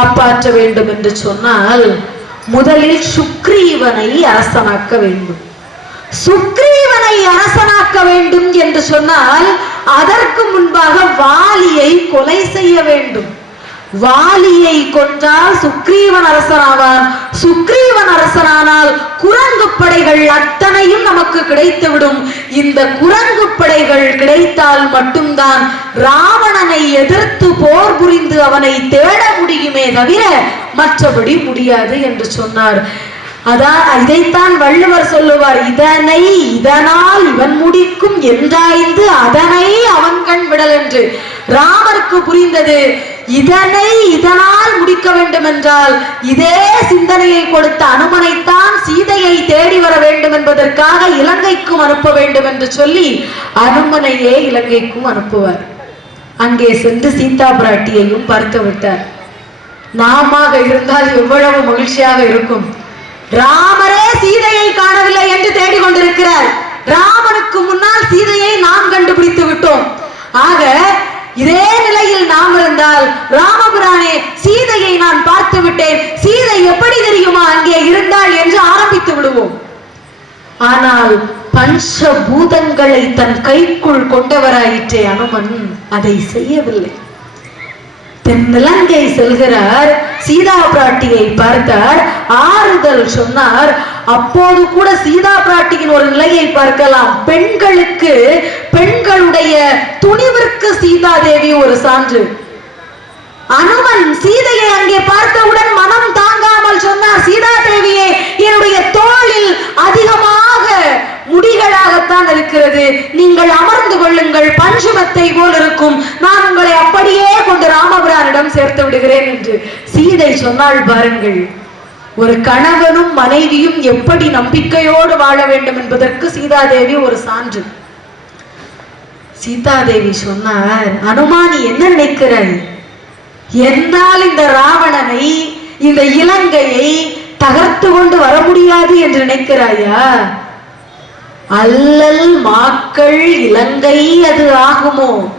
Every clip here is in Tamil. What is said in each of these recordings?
காப்பாற்ற வேண்டும் என்று சொன்னால் முதலில் சுக்ரீவனை அரசனாக்க வேண்டும். சுக்ரீவனை அரசனாக்க வேண்டும் என்று சொன்னால் அதற்கு முன்பாக வாலியை கொலை செய்ய வேண்டும். வாலியை கொன்றால் சுக்ரீவன் அரசனாவான். சுக்ரீவன் அரசனானால் படைகள் அத்தனையும் நமக்கு கிடைத்துவிடும். இந்த குரங்கு படைகள் கிடைத்தால் மட்டும்தான் ராவணனை எதிர்த்து போர் புரிந்து அவனை தேட முடியுமே தவிர மற்றபடி முடியாது என்று சொன்னார். அதான் இதைத்தான் வள்ளுவர் சொல்லுவார் இதனை இதனால் இவன் முடிக்கும் என்றாய்ந்து அதனை அவன் கண் விடல் என்று ராமருக்கு புரிந்தது இதனை இதனால் முடிக்க வேண்டும் என்றால் இதே சிந்தனையை கொடுத்த அனுமனைத்தான் சீதையை தேடி வர வேண்டும் என்பதற்காக இலங்கைக்கும் அனுப்ப வேண்டும் என்று சொல்லி அனுமனையே இலங்கைக்கும் அனுப்புவார். அங்கே சென்று சீதா பிராட்டியையும் பார்த்து விட்டார். நாமாக இருந்தால் எவ்வளவு மகிழ்ச்சியாக இருக்கும். ராமரே சீதையை காணவில்லை என்று தேடிக் கொண்டிருக்கிறார் ராமனுக்கு முன்னால் சீதையை நாம் கண்டுபிடித்து விட்டோம். ஆக என்றால் இருந்தால் சீதையை நான் பார்த்து விட்டேன் சீதை எப்படி தெரியுமா அங்கே இருந்தாள் என்று ஆரம்பித்து விடுவோம். ஆனால் பஞ்ச பூதங்களை தன் கைக்குள் கொண்டவராயிற்றே அனுமன் அதை செய்யவில்லை. தென்னிலங்கை செல்கிறார் சீதா பிராட்டியை பார்த்தார் ஆறுதல் சொன்னார் அப்போது கூட சீதா பிராட்டியின் ஒரு நிலையை பார்க்கலாம். பெண்களுக்கு பெண்களுடைய துணிவிற்கு சீதா தேவி ஒரு சான்று. அங்கே பார்த்தவுடன் மனம் தாங்காமல் சொன்னார் சீதா தேவியே என்னுடைய தோளில் அதிகமாக முடிகளாகத்தான் இருக்கிறது. நீங்கள் அமர்ந்து கொள்ளுங்கள் பஞ்சுமத்தை போல் இருக்கும். நான் உங்களை அப்படியே கொண்டு ராமபுரானிடம் சேர்த்து விடுகிறேன் என்று சீதை சொன்னாள் பாருங்கள் ஒரு கணவனும் மனைவியும் எப்படி நம்பிக்கையோடு வாழ வேண்டும் என்பதற்கு சீதாதேவி ஒரு சான்று. சீதாதேவி சொன்னார் அனுமானி என்ன நினைக்கிறாய் என்னால் இந்த ராவணனை இந்த இலங்கையை தகர்த்து கொண்டு வர முடியாது என்று நினைக்கிறாயா? அல்லல் மாக்கள் இலங்கை அது ஆகுமோ?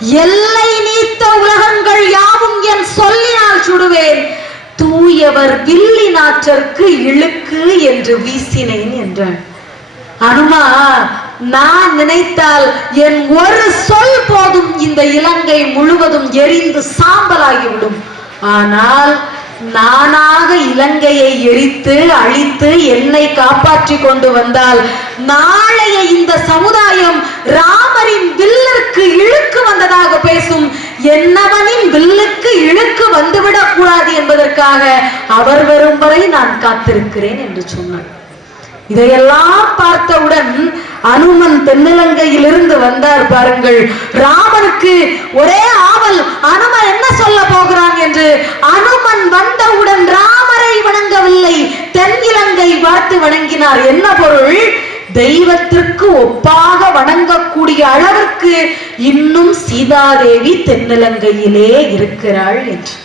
எல்லை நீத்த உலகங்கள் யாவும் என் சொல்லினால் சுடுவேன். தூயவர் வில்லி நாற்றற்கு இழுக்கு என்று வீசினேன் என்றான். அனுமா நான் நினைத்தால் என் ஒரு சொல் போதும் இந்த இலங்கை முழுவதும் எரிந்து சாம்பலாகிவிடும். ஆனால் நானாக இலங்கையை எரித்து அழித்து என்னை காப்பாற்றி கொண்டு வந்தால் நாளைய இந்த சமுதாயம் ராமரின் வில்லிற்கு இழுக்கு வந்ததாக பேசும் என்னவனின் வில்லுக்கு இழுக்கு வந்துவிடக் கூடாது என்பதற்காக அவர் வரும் வரை நான் காத்திருக்கிறேன் என்று சொன்னார். இதையெல்லாம் பார்த்தவுடன் அனுமன் தென்னிலங்கையிலிருந்து வந்தார் பாருங்கள். ராமனுக்கு ஒரே ஆவல் அனுமன் என்ன சொல்ல போகிறான் என்று அனுமன் வந்தவுடன் ராமரை வணங்கவில்லை. தென்னிலங்கை பார்த்து வணங்கினார். என்ன பொருள்? தெய்வத்திற்கு ஒப்பாக வணங்கக்கூடிய அளவிற்கு இன்னும் சீதாதேவி தென்னிலங்கையிலே இருக்கிறாள் என்று.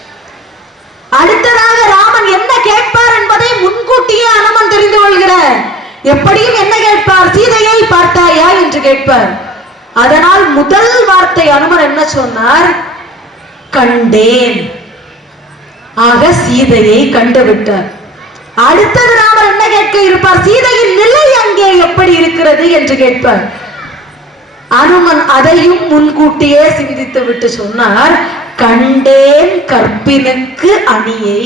அடுத்ததாக ராமன் என்ன கேட்பார் என்பதை முன்கூட்டியே அனுமன் தெரிந்து கொள்கிறார். எப்படியும் என்ன கேட்பார்? சீதையை பார்த்தாயா என்று கேட்பார். அதனால் முதல் வார்த்தை அனுமன் என்ன சொன்னார்? கண்டேன். ஆக சீதையை கண்டுவிட்டார். அடுத்தது ராமர் என்ன கேட்க இருப்பார்? சீதையின் நிலை அங்கே எப்படி இருக்கிறது என்று கேட்பார். அனுமன் அதையும் முன்கூட்டியே சிந்தித்து விட்டு சொன்னார் கண்டேன் கற்பினுக்கு அணியை.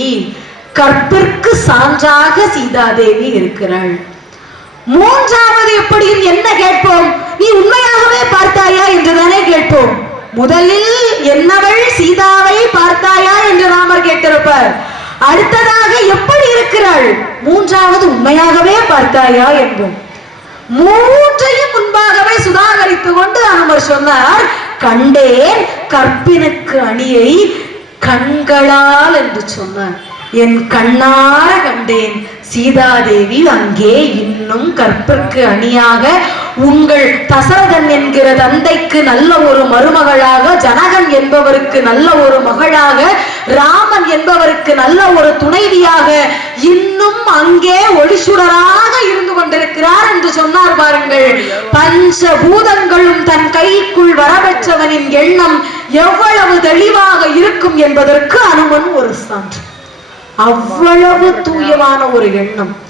கற்பிற்கு சான்றாக சீதாதேவி இருக்கிறாள். மூன்றாவது எப்படியும் என்ன கேட்போம்? நீ உண்மையாகவே பார்த்தாயா என்றுதானே கேட்போம். முதலில் என்னவள் சீதாவை பார்த்தாயா என்று ராமர் கேட்டிருப்பார். அடுத்ததாக எப்படி இருக்கிறாள்? மூன்றாவது உண்மையாகவே பார்த்தாயா என்போம். மூன்றையும் முன்பாகவே சுதாகரித்துக் கொண்டு அனுமர் சொன்னார் கண்டேன் கற்பினுக்கு அணியை கண்களால் என்று சொன்னார். என் கண்ணார கண்டேன். சீதாதேவி அங்கே இன்னும் கற்பிற்கு அணியாக உங்கள் தசரதன் என்கிற தந்தைக்கு நல்ல ஒரு மருமகளாக ஜனகன் என்பவருக்கு நல்ல ஒரு மகளாக ராமன் என்பவருக்கு நல்ல ஒரு துணைவியாக இன்னும் அங்கே ஒளிசுடராக இருந்து கொண்டிருக்கிறார் என்று சொன்னார் பாருங்கள். பஞ்ச பூதங்களும் தன் கைக்குள் வரவெற்றவனின் எண்ணம் எவ்வளவு தெளிவாக இருக்கும் என்பதற்கு அனுமன் ஒரு சான்று. அவ்வளவு தூயமான ஒரு எண்ணம்.